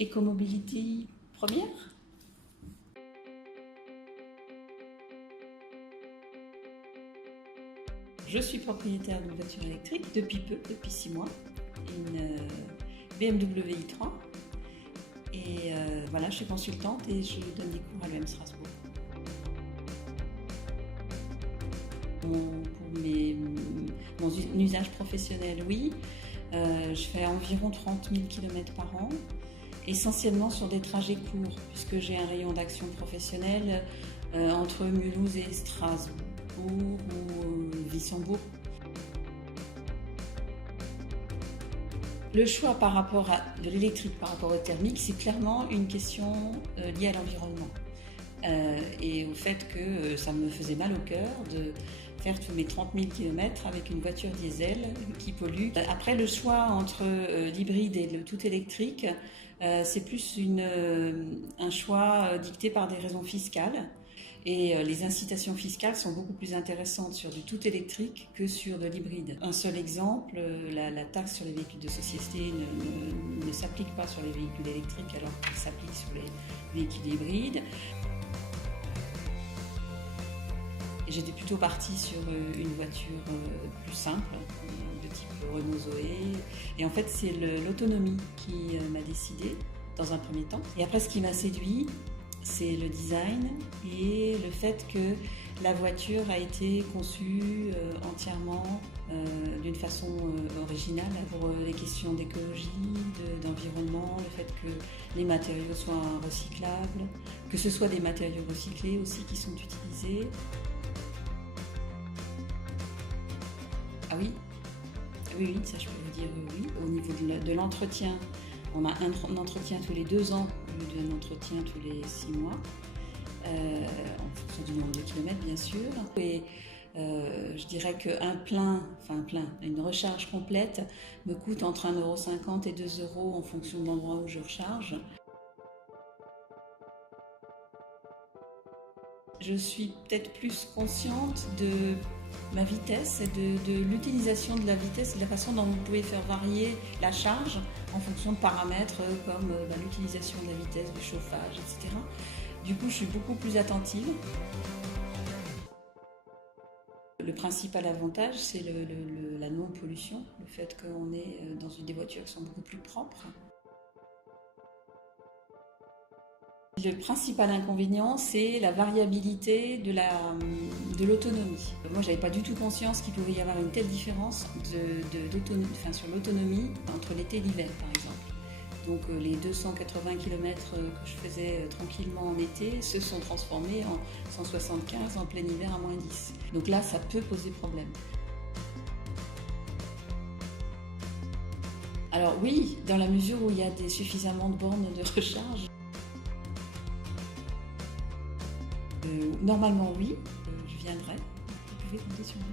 Ecomobility première. Je suis propriétaire d'une voiture électrique depuis peu, depuis 6 mois, une BMW i3. Et voilà, je suis consultante et je donne des cours à l'EM Strasbourg. Pour mon usage professionnel, oui. Je fais environ 30 000 km par an, essentiellement sur des trajets courts, puisque j'ai un rayon d'action professionnel entre Mulhouse et Strasbourg ou Wissembourg. Le choix par rapport de l'électrique par rapport au thermique, c'est clairement une question liée à l'environnement. Et au fait que ça me faisait mal au cœur de faire tous mes 30 000 km avec une voiture diesel qui pollue. Après, le choix entre l'hybride et le tout électrique, c'est plus un choix dicté par des raisons fiscales. Et les incitations fiscales sont beaucoup plus intéressantes sur du tout électrique que sur de l'hybride. Un seul exemple, la taxe sur les véhicules de société ne s'applique pas sur les véhicules électriques alors qu'elle s'applique sur les véhicules hybrides. J'étais plutôt partie sur une voiture plus simple, de type Renault Zoé. Et en fait, c'est l'autonomie qui m'a décidée dans un premier temps. Et après, ce qui m'a séduit, c'est le design et le fait que la voiture a été conçue entièrement d'une façon originale pour les questions d'écologie, d'environnement, le fait que les matériaux soient recyclables, que ce soit des matériaux recyclés aussi qui sont utilisés. Ah oui, oui, ça je peux vous dire oui. Au niveau de l'entretien, on a un entretien tous les 2 ans au lieu d'un entretien tous les 6 mois, en fonction du nombre de kilomètres bien sûr. Et je dirais une recharge complète me coûte entre 1,50 € et 2 € en fonction de l'endroit où je recharge. Je suis peut-être plus consciente de ma vitesse et de l'utilisation de la vitesse et de la façon dont vous pouvez faire varier la charge en fonction de paramètres comme l'utilisation de la vitesse, du chauffage, etc. Du coup, je suis beaucoup plus attentive. Le principal avantage, c'est la non-pollution, le fait qu'on est dans des voitures qui sont beaucoup plus propres. Le principal inconvénient, c'est la variabilité de l'autonomie. Moi, je n'avais pas du tout conscience qu'il pouvait y avoir une telle différence sur l'autonomie entre l'été et l'hiver, par exemple. Donc, les 280 km que je faisais tranquillement en été se sont transformés en 175 en plein hiver à -10. Donc là, ça peut poser problème. Alors oui, dans la mesure où il y a suffisamment de bornes de recharge. Normalement oui, je viendrai, vous pouvez compter sur moi.